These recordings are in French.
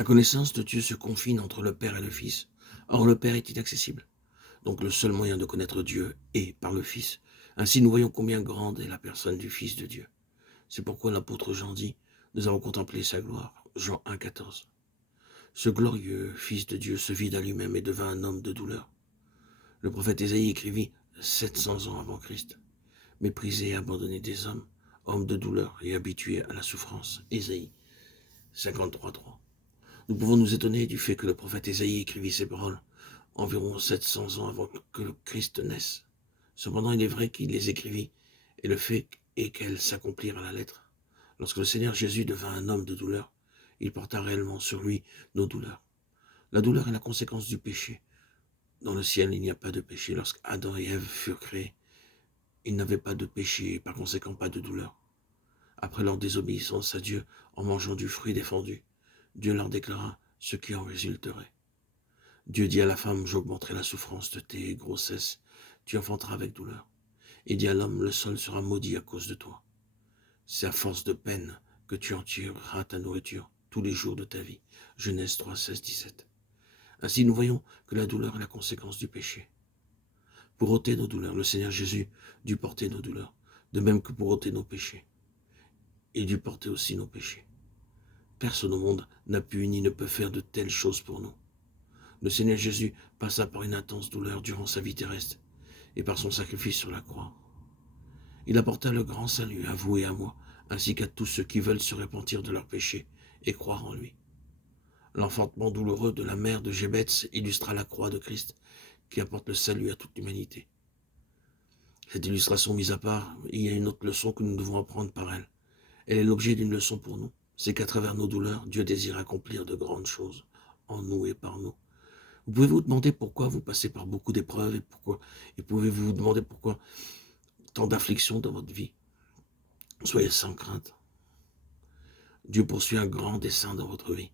La connaissance de Dieu se confine entre le Père et le Fils. Or, le Père est inaccessible. Donc, le seul moyen de connaître Dieu est par le Fils. Ainsi, nous voyons combien grande est la personne du Fils de Dieu. C'est pourquoi l'apôtre Jean dit, nous avons contemplé sa gloire. Jean 1,14. Ce glorieux Fils de Dieu se vida lui-même et devint un homme de douleur. Le prophète Ésaïe écrivit 700 ans avant Christ. Méprisé et abandonné des hommes, homme de douleur et habitué à la souffrance. Ésaïe 53,3. Nous pouvons nous étonner du fait que le prophète Ésaïe écrivit ces paroles environ 700 ans avant que le Christ naisse. Cependant, il est vrai qu'il les écrivit, et le fait est qu'elles s'accomplirent à la lettre. Lorsque le Seigneur Jésus devint un homme de douleur, il porta réellement sur lui nos douleurs. La douleur est la conséquence du péché. Dans le ciel, il n'y a pas de péché. Lorsque Adam et Ève furent créés, ils n'avaient pas de péché et par conséquent pas de douleur. Après leur désobéissance à Dieu, en mangeant du fruit défendu, Dieu leur déclara ce qui en résulterait. Dieu dit à la femme, j'augmenterai la souffrance de tes grossesses, tu enfanteras avec douleur. Et dit à l'homme, le sol sera maudit à cause de toi. C'est à force de peine que tu en tireras ta nourriture tous les jours de ta vie. Genèse 3, 16, 17. Ainsi nous voyons que la douleur est la conséquence du péché. Pour ôter nos douleurs, le Seigneur Jésus dut porter nos douleurs, de même que pour ôter nos péchés. Il dut porter aussi nos péchés. Personne au monde n'a pu ni ne peut faire de telles choses pour nous. Le Seigneur Jésus passa par une intense douleur durant sa vie terrestre et par son sacrifice sur la croix. Il apporta le grand salut à vous et à moi, ainsi qu'à tous ceux qui veulent se repentir de leurs péchés et croire en lui. L'enfantement douloureux de la mère de Jébetz illustra la croix de Christ qui apporte le salut à toute l'humanité. Cette illustration mise à part, il y a une autre leçon que nous devons apprendre par elle. Elle est l'objet d'une leçon pour nous. C'est qu'à travers nos douleurs, Dieu désire accomplir de grandes choses en nous et par nous. Vous pouvez vous demander pourquoi vous passez par beaucoup d'épreuves et pouvez-vous vous demander pourquoi tant d'afflictions dans votre vie. Soyez sans crainte. Dieu poursuit un grand dessein dans votre vie.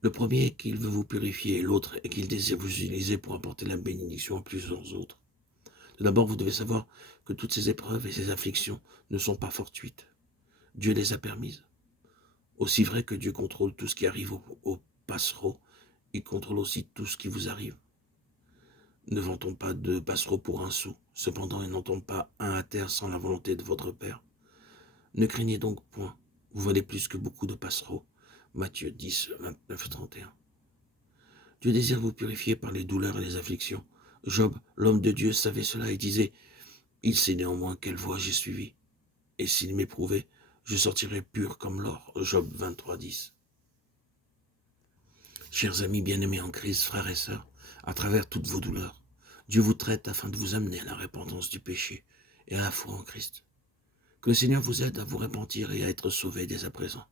Le premier est qu'il veut vous purifier et l'autre est qu'il désire vous utiliser pour apporter la bénédiction à plusieurs autres. Tout d'abord, vous devez savoir que toutes ces épreuves et ces afflictions ne sont pas fortuites. Dieu les a permises. Aussi vrai que Dieu contrôle tout ce qui arrive aux passereaux, il contrôle aussi tout ce qui vous arrive. Ne vantons pas de passereaux pour un sou, cependant il n'en tombe pas un à terre sans la volonté de votre Père. Ne craignez donc point, vous valez plus que beaucoup de passereaux. Matthieu 10, 29, 31. Dieu désire vous purifier par les douleurs et les afflictions. Job, l'homme de Dieu, savait cela et disait, il sait néanmoins quelle voie j'ai suivie. Et s'il m'éprouvait, je sortirai pur comme l'or. Job 23, 10. Chers amis bien-aimés en Christ, frères et sœurs, à travers toutes vos douleurs, Dieu vous traite afin de vous amener à la repentance du péché et à la foi en Christ. Que le Seigneur vous aide à vous repentir et à être sauvé dès à présent.